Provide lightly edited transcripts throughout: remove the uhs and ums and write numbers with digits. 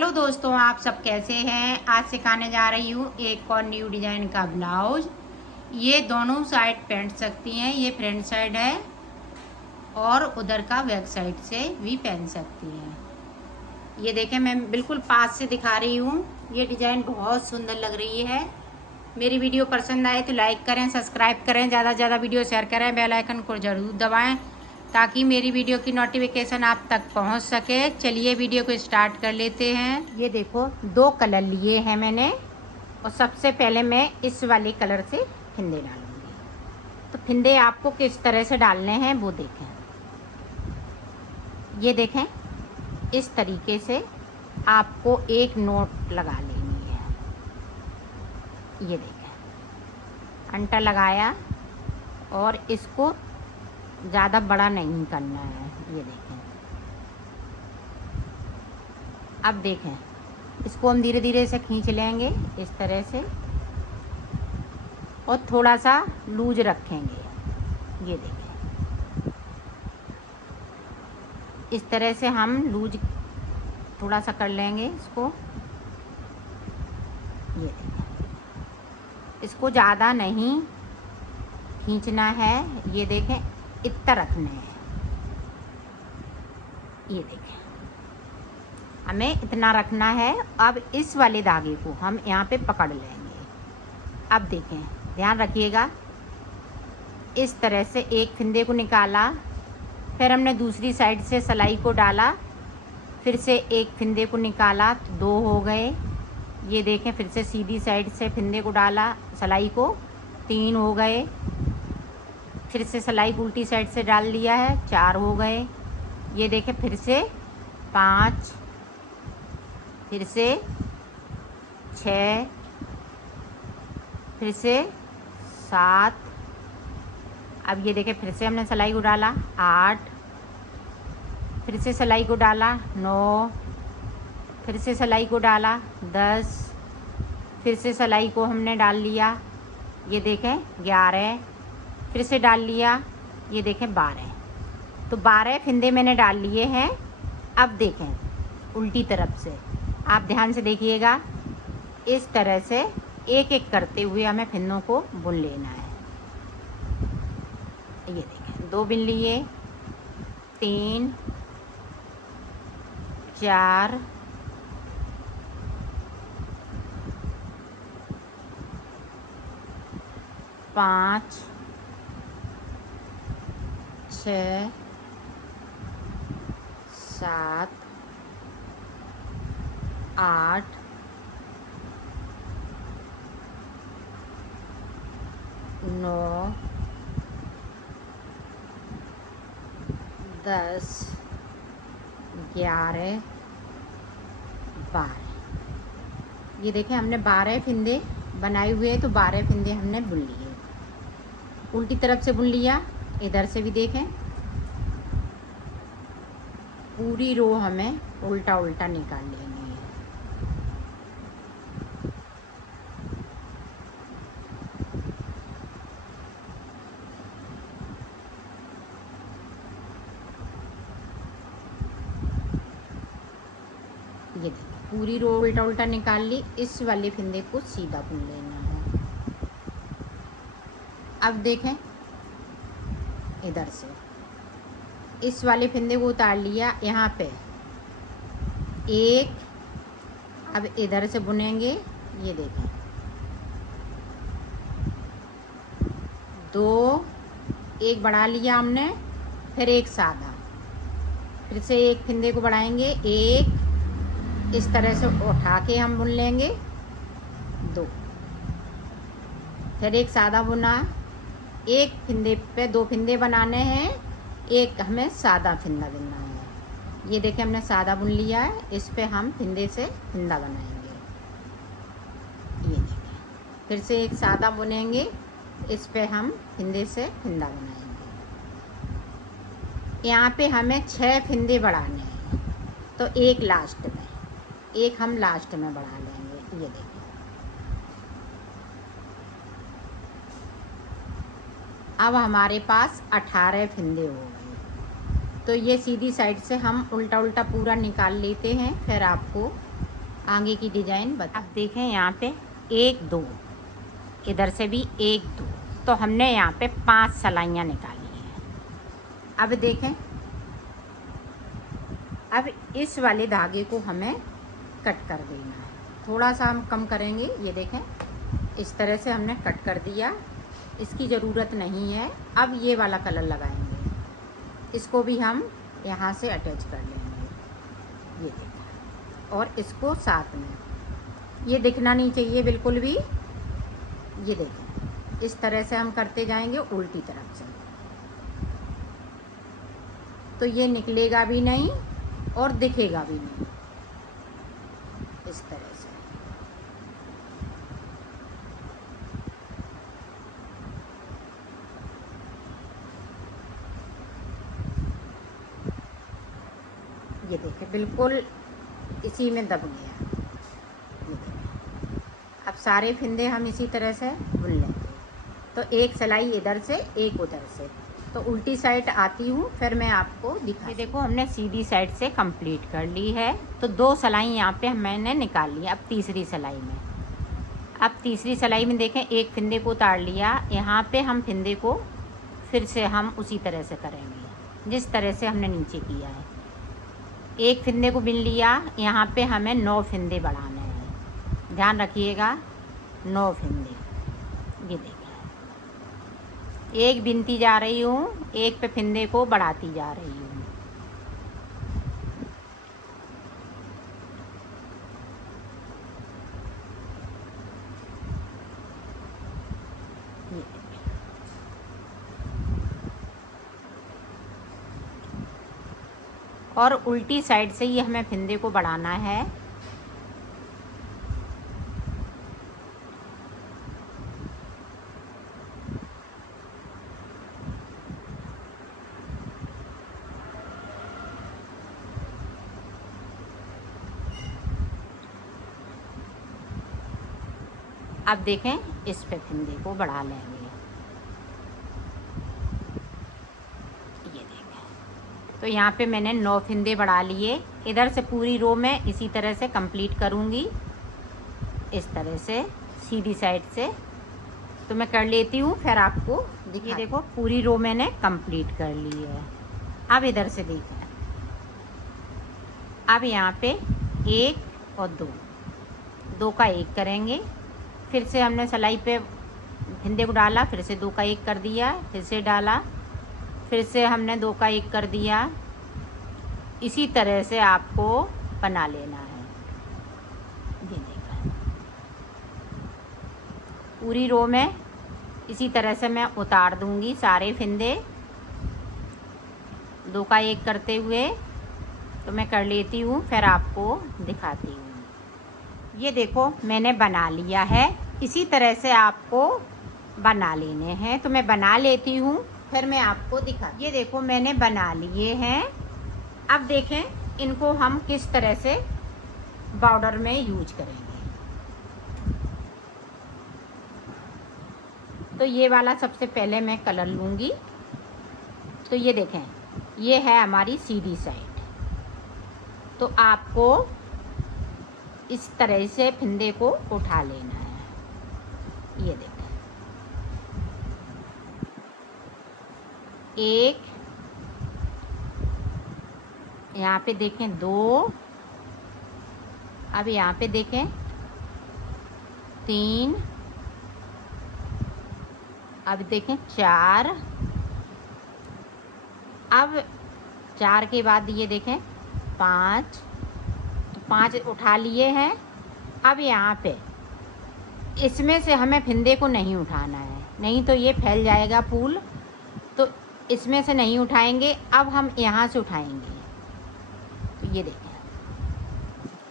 Hello दोस्तों, आप सब कैसे हैं। आज सिखाने जा रही हूँ एक और न्यू डिज़ाइन का ब्लाउज। ये दोनों साइड पहन सकती हैं। ये फ्रंट साइड है और उधर का बैक साइड से भी पहन सकती हैं। ये देखें, मैं बिल्कुल पास से दिखा रही हूँ। ये डिज़ाइन बहुत सुंदर लग रही है। मेरी वीडियो पसंद आए तो लाइक करें, सब्सक्राइब करें, ज़्यादा से ज़्यादा वीडियो शेयर करें, बेल आइकन को ज़रूर दबाएं ताकि मेरी वीडियो की नोटिफिकेशन आप तक पहुंच सके। चलिए वीडियो को स्टार्ट कर लेते हैं। ये देखो, 2 कलर लिए हैं मैंने और सबसे पहले मैं इस वाले कलर से फिंदे डालूंगी। तो फिंदे आपको किस तरह से डालने हैं वो देखें। ये देखें, इस तरीके से आपको एक नोट लगा लेनी है। ये देखें, अंटा लगाया और इसको ज़्यादा बड़ा नहीं करना है। ये देखें, अब देखें, इसको हम धीरे धीरे से खींच लेंगे इस तरह से और थोड़ा सा लूज रखेंगे। ये देखें, इस तरह से हम लूज थोड़ा सा कर लेंगे इसको। ये देखें, इसको ज़्यादा नहीं खींचना है। ये देखें, इतना रखना है। ये देखें, हमें इतना रखना है। अब इस वाले धागे को हम यहाँ पे पकड़ लेंगे। अब देखें, ध्यान रखिएगा, इस तरह से एक फिंदे को निकाला, फिर हमने दूसरी साइड से सिलाई को डाला, फिर से एक फिंदे को निकाला तो 2 हो गए। ये देखें, फिर से सीधी साइड से फिंदे को डाला, सिलाई को 3 हो गए। फिर से सिलाई को उल्टी साइड से डाल लिया है, 4 हो गए। ये देखें, फिर से 5, फिर से 6, फिर से 7। अब ये देखें, फिर से हमने सिलाई को डाला 8, फिर से सिलाई को डाला 9, फिर से सिलाई को डाला 10, फिर से सिलाई को हमने डाल लिया। ये देखें 11, फिर से डाल लिया। ये देखें 12। तो 12 फिंदे मैंने डाल लिए हैं। अब देखें, उल्टी तरफ से आप ध्यान से देखिएगा, इस तरह से एक एक करते हुए हमें फिंदों को बुन लेना है। ये देखें, 2 बुन लिए, 3, 4, 5, 6, 7, 8, 9, 10, 11, 12। ये देखें, हमने 12 फिंदे बनाए हुए हैं। तो 12 फिंदे हमने बुन लिए। उल्टी तरफ से बुन लिया, इधर से भी देखें, पूरी रो हमें उल्टा उल्टा निकाल लेनी है। ये देखिए, पूरी रो उल्टा उल्टा निकाल ली। इस वाले फिंदे को सीधा बुन लेना है। अब देखें, इधर से इस वाले फिंदे को उतार लिया यहाँ पे एक। अब इधर से बुनेंगे। ये देखें, 2, एक बढ़ा लिया हमने, फिर एक सादा, फिर से एक फिंदे को बढ़ाएंगे, एक, इस तरह से उठा के हम बुन लेंगे 2, फिर एक सादा बुना। एक फिंदे पे 2 फिंदे बनाने हैं, एक हमें सादा फिंदा बुनना है। ये देखें, हमने सादा बुन लिया है। इस पे हम फिंदे से फिंदा बनाएंगे। ये देखें, फिर से एक सादा बुनेंगे, इस पे हम फिंदे से फिंदा बनाएंगे। यहाँ पे हमें 6 फिंदे बढ़ाने हैं, तो एक लास्ट में, एक हम लास्ट में बढ़ा लेंगे। ये देखें, अब हमारे पास 18 फिंदे हो गए। तो ये सीधी साइड से हम उल्टा उल्टा पूरा निकाल लेते हैं, फिर आपको आगे की डिजाइन बता। अब देखें यहाँ पे 1 2, इधर से भी 1 2, तो हमने यहाँ पे 5 सिलाइयाँ निकाली हैं। अब देखें, अब इस वाले धागे को हमें कट कर देना है। थोड़ा सा हम कम करेंगे, ये देखें इस तरह से हमने कट कर दिया, इसकी ज़रूरत नहीं है। अब ये वाला कलर लगाएंगे, इसको भी हम यहाँ से अटैच कर लेंगे, ये देखें, और इसको साथ में, ये दिखना नहीं चाहिए बिल्कुल भी। ये देखें इस तरह से हम करते जाएंगे उल्टी तरफ से, तो ये निकलेगा भी नहीं और दिखेगा भी नहीं, इस तरह से। ये देखें बिल्कुल इसी में दब गया। ये देखें, अब सारे फिंदे हम इसी तरह से बुन लेंगे। तो एक सिलाई इधर से, एक उधर से, तो उल्टी साइड आती हूँ, फिर मैं आपको दिखा। ये देखो हमने सीधी साइड से कंप्लीट कर ली है। तो 2 सिलाई यहाँ पे मैंने निकाल ली। अब तीसरी सिलाई में, अब तीसरी सिलाई में देखें एक फिंदे को उतार लिया, यहाँ पे हम फिंदे को फिर से हम उसी तरह से करेंगे जिस तरह से हमने नीचे किया है। एक फिंदे को बिन लिया, यहाँ पे हमें 9 फिंदे बढ़ाने हैं, ध्यान रखिएगा 9 फिंदे। ये देखिए एक बिनती जा रही हूँ, एक पे फिंदे को बढ़ाती जा रही हूँ। और उल्टी साइड से ही हमें फिंदे को बढ़ाना है। अब देखें इस पे फिंदे को बढ़ा लेंगे, ये देखें। तो यहाँ पे मैंने 9 फिंदे बढ़ा लिए। इधर से पूरी रो में इसी तरह से कंप्लीट करूँगी, इस तरह से सीधी साइड से। तो मैं कर लेती हूँ, फिर आपको देखिए। देखो पूरी रो मैंने कंप्लीट कर ली है। अब इधर से देखें, अब यहाँ पे 1 और 2, 2 का 1 करेंगे। फिर से हमने सिलाई पे फिंदे को डाला, फिर से 2 का 1 कर दिया, फिर से डाला, फिर से हमने 2 का 1 कर दिया। इसी तरह से आपको बना लेना है। ये देखा पूरी रो में इसी तरह से मैं उतार दूंगी सारे फिंदे 2 का 1 करते हुए। तो मैं कर लेती हूँ, फिर आपको दिखाती हूँ। ये देखो मैंने बना लिया है। इसी तरह से आपको बना लेने हैं। तो मैं बना लेती हूँ, फिर मैं आपको दिखा। ये देखो मैंने बना लिए हैं। अब देखें इनको हम किस तरह से बॉर्डर में यूज करेंगे। तो ये वाला सबसे पहले मैं कलर लूँगी। तो ये देखें ये है हमारी सीधी साइड। तो आपको इस तरह से फिंदे को उठा लेना है। ये देखें 1, यहाँ पे देखें 2, अब यहाँ पे देखें 3, अब देखें 4, अब 4 के बाद ये देखें 5, तो 5 उठा लिए हैं। अब यहाँ पे इसमें से हमें फिंदे को नहीं उठाना है, नहीं तो ये फैल जाएगा फूल। तो इसमें से नहीं उठाएंगे, अब हम यहाँ से उठाएंगे। तो ये देखें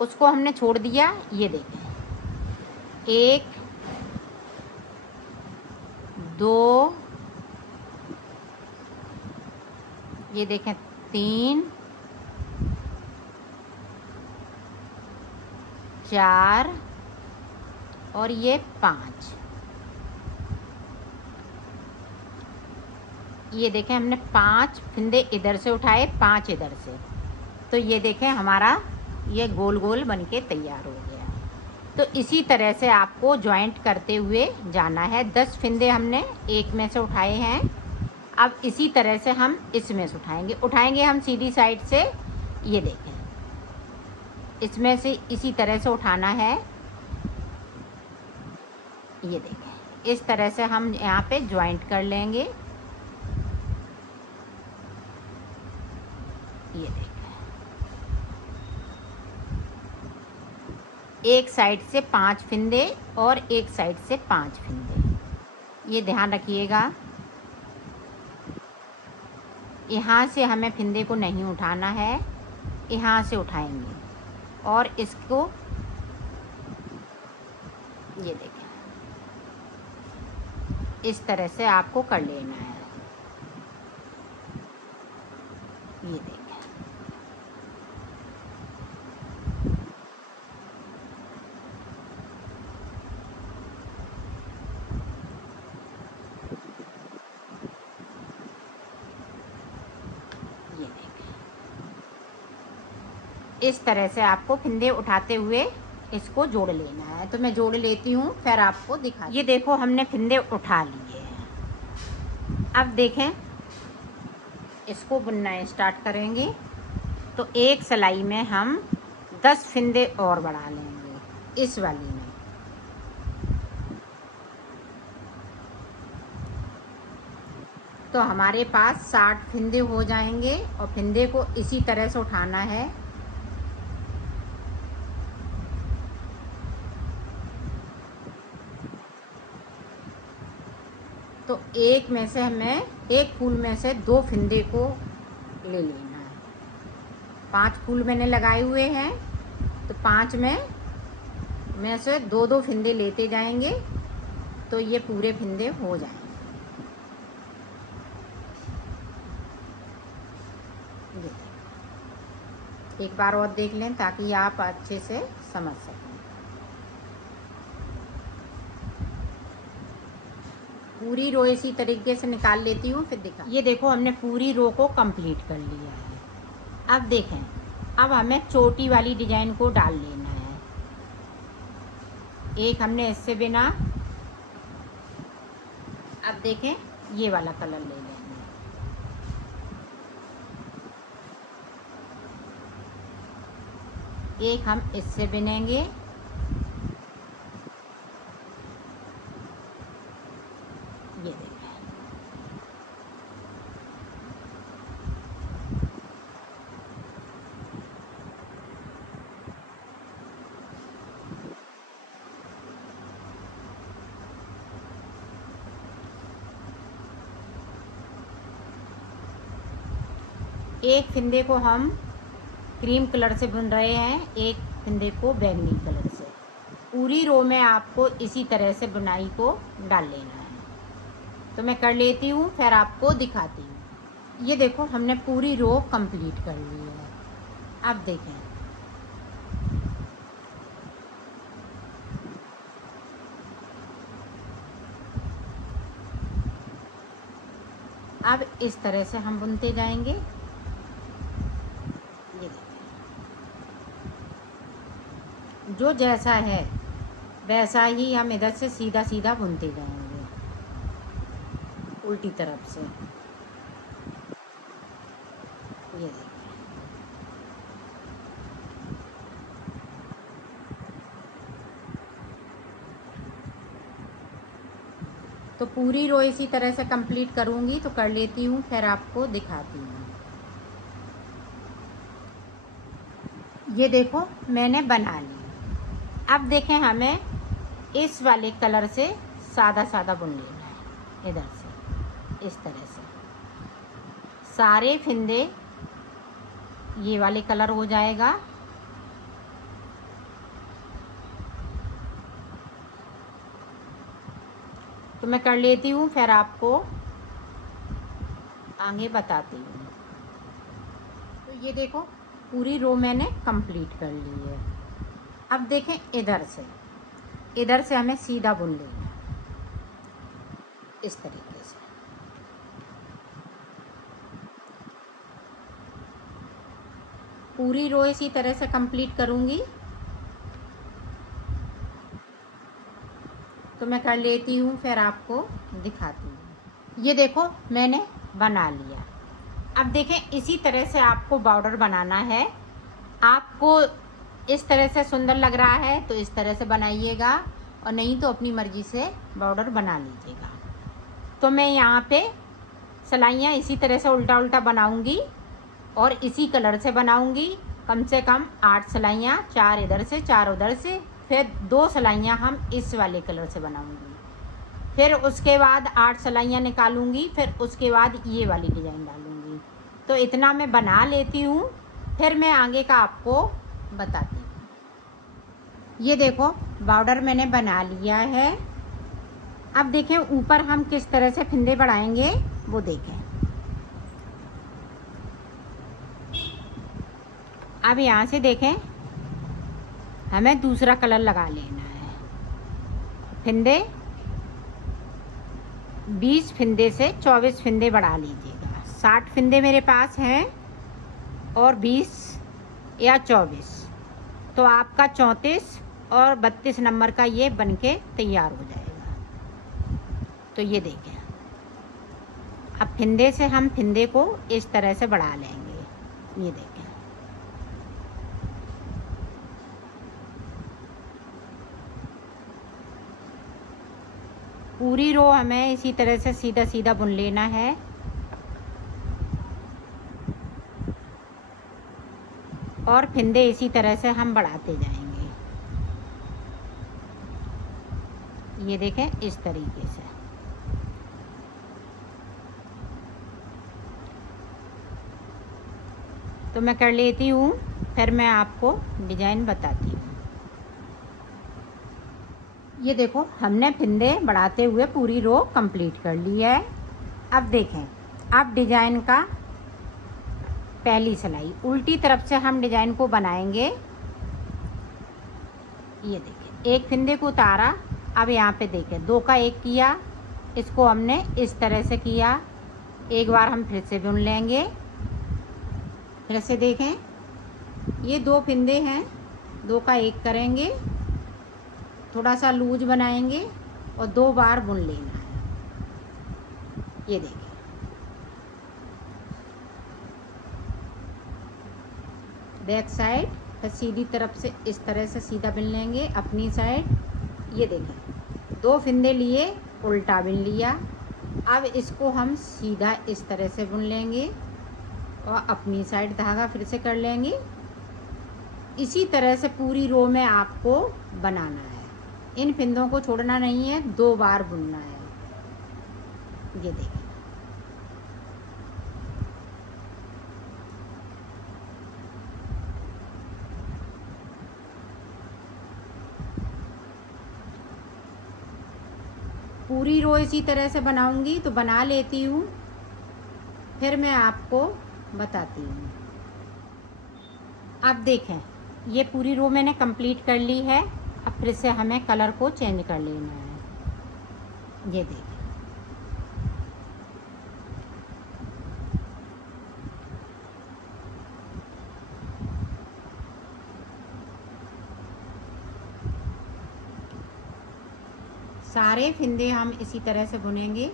उसको हमने छोड़ दिया। ये देखें 1 2, ये देखें 3 4 और ये 5। ये देखें हमने 5 फिंदे इधर से उठाए, 5 इधर से। तो ये देखें हमारा ये गोल गोल बन के तैयार हो गया। तो इसी तरह से आपको जॉइंट करते हुए जाना है। 10 फिंदे हमने एक में से उठाए हैं। अब इसी तरह से हम इसमें से उठाएंगे हम सीधी साइड से। ये देखें, इसमें से इसी तरह से उठाना है। ये देखें, इस तरह से हम यहाँ पे जॉइंट कर लेंगे। ये देखें, एक साइड से 5 फिंदे और एक साइड से 5 फिंदे। ये ध्यान रखिएगा, यहाँ से हमें फिंदे को नहीं उठाना है, यहाँ से उठाएंगे और इसको ये देखें, इस तरह से आपको कर लेना है। ये देखें, ये देखें, इस तरह से आपको फिंदे उठाते हुए इसको जोड़ लेना है। तो मैं जोड़ लेती हूँ, फिर आपको दिखा। ये देखो, हमने फिंदे उठा लिए हैं। अब देखें, इसको बुनना स्टार्ट करेंगे। तो एक सिलाई में हम 10 फिंदे और बढ़ा लेंगे इस वाली में। तो हमारे पास 60 फिंदे हो जाएंगे और फिंदे को इसी तरह से उठाना है। तो एक में से हमें, एक फूल में से 2 फिंदे को ले लेना है। 5 फूल मैंने लगाए हुए हैं, तो 5 में से 2-2 फिंदे लेते जाएंगे, तो ये पूरे फिंदे हो जाएंगे। एक बार और देख लें ताकि आप अच्छे से समझ सकें। पूरी रो इसी तरीके से निकाल लेती हूँ, फिर दिखा। ये देखो, हमने पूरी रो को कंप्लीट कर लिया है। अब देखें, अब हमें चोटी वाली डिजाइन को डाल लेना है। एक हमने इससे बिना, अब देखें, ये वाला कलर ले लेंगे। एक हम इससे बिनेंगे, ये देखें, एक फिंदे को हम क्रीम कलर से बुन रहे हैं, एक फिंदे को बैंगनी कलर से। पूरी रो में आपको इसी तरह से बुनाई को डाल लेना है। तो मैं कर लेती हूँ, फिर आपको दिखाती हूँ। ये देखो, हमने पूरी रो कंप्लीट कर ली है। अब देखें, अब इस तरह से हम बुनते जाएंगे। ये देखें, जो जैसा है वैसा ही हम इधर से सीधा सीधा बुनते जाएंगे, उल्टी तरफ से। ये देखें, तो पूरी रो इसी तरह से कंप्लीट करूँगी। तो कर लेती हूँ, फिर आपको दिखाती हूँ। ये देखो, मैंने बना ली। अब देखें, हमें इस वाले कलर से सादा सादा बुन लेना है। इधर से इस तरह से सारे फिंदे ये वाले कलर हो जाएगा। तो मैं कर लेती हूँ, फिर आपको आगे बताती हूँ। तो ये देखो, पूरी रो मैंने कंप्लीट कर ली है। अब देखें, इधर से हमें सीधा बुन लेना है, इस तरीके से। पूरी रो इसी तरह से कंप्लीट करूँगी। तो मैं कर लेती हूँ, फिर आपको दिखाती हूँ। ये देखो मैंने बना लिया। अब देखें इसी तरह से आपको बॉर्डर बनाना है। आपको इस तरह से सुंदर लग रहा है तो इस तरह से बनाइएगा, और नहीं तो अपनी मर्ज़ी से बॉर्डर बना लीजिएगा। तो मैं यहाँ पे सिलाइयाँ इसी तरह से उल्टा उल्टा बनाऊँगी और इसी कलर से बनाऊँगी। कम से कम 8 सिलाइयाँ, 4 इधर से 4 उधर से, फिर 2 सिलाइयाँ हम इस वाले कलर से बनाऊँगी। फिर उसके बाद 8 सिलाइयाँ निकालूँगी, फिर उसके बाद ये वाली डिज़ाइन डालूँगी। तो इतना मैं बना लेती हूँ, फिर मैं आगे का आपको बताती हूँ। ये देखो बॉर्डर मैंने बना लिया है। अब देखें ऊपर हम किस तरह से फिंदे बढ़ाएंगे वो देखें। अब यहाँ से देखें हमें दूसरा कलर लगा लेना है। फिंदे 20 फिंदे से 24 फिंदे बढ़ा लीजिएगा। 60 फिंदे मेरे पास हैं और 20 या 24, तो आपका 34 और 32 नंबर का ये बनके तैयार हो जाएगा। तो ये देखें, अब फिंदे से हम फिंदे को इस तरह से बढ़ा लेंगे। ये देखें, पूरी रो हमें इसी तरह से सीधा सीधा बुन लेना है। और फिंदे इसी तरह से हम बढ़ाते जाएंगे। ये देखें इस तरीके से। तो मैं कर लेती हूँ, फिर मैं आपको डिज़ाइन बताती हूँ। ये देखो हमने फिंदे बढ़ाते हुए पूरी रो कंप्लीट कर ली है। अब देखें, अब डिज़ाइन का पहली सिलाई उल्टी तरफ से हम डिज़ाइन को बनाएंगे। ये देखें एक फिंदे को उतारा। अब यहाँ पे देखें 2 का 1 किया, इसको हमने इस तरह से किया। एक बार हम फिर से बुन लेंगे। फिर से देखें ये 2 फिंदे हैं, 2 का 1 करेंगे, थोड़ा सा लूज बनाएंगे और 2 बार बुन लेना है। ये देखिए बैक साइड, फिर सीधी तरफ से इस तरह से सीधा बुन लेंगे अपनी साइड। ये देखें 2 फिंदे लिए, उल्टा बुन लिया। अब इसको हम सीधा इस तरह से बुन लेंगे और अपनी साइड धागा फिर से कर लेंगे। इसी तरह से पूरी रो में आपको बनाना है। इन फिंदों को छोड़ना नहीं है, 2 बार बुनना है। ये देखिए पूरी रो इसी तरह से बनाऊंगी। तो बना लेती हूँ, फिर मैं आपको बताती हूँ। अब देखें ये पूरी रो मैंने कंप्लीट कर ली है। अब फिर से हमें कलर को चेंज कर लेना है। ये देखें सारे फिंदे हम इसी तरह से बुनेंगे।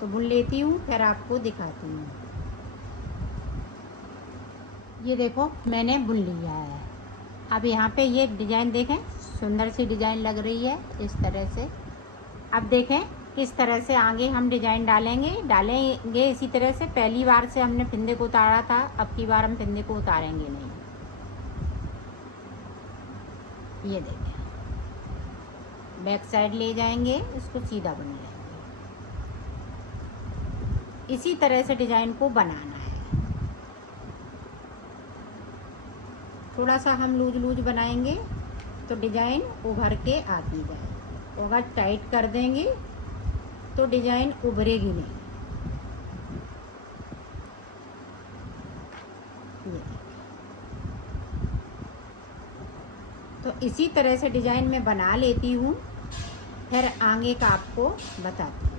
तो बुन लेती हूँ, फिर आपको दिखाती हूँ। ये देखो मैंने बुन लिया है। अब यहाँ पे ये डिज़ाइन देखें, सुंदर सी डिज़ाइन लग रही है इस तरह से। अब देखें किस तरह से आगे हम डिज़ाइन डालेंगे इसी तरह से। पहली बार से हमने फिंदे को उतारा था, अब की बार हम फिंदे को उतारेंगे नहीं। ये देखें बैक साइड ले जाएंगे, इसको सीधा बुन लेंगे। इसी तरह से डिज़ाइन को बनाना है। थोड़ा सा हम लूज बनाएंगे तो डिज़ाइन उभर के आती जाए। अगर टाइट कर देंगे तो डिज़ाइन उभरेगी नहीं। तो इसी तरह से डिज़ाइन मैं बना लेती हूँ, फिर आगे का आपको बताती हूँ।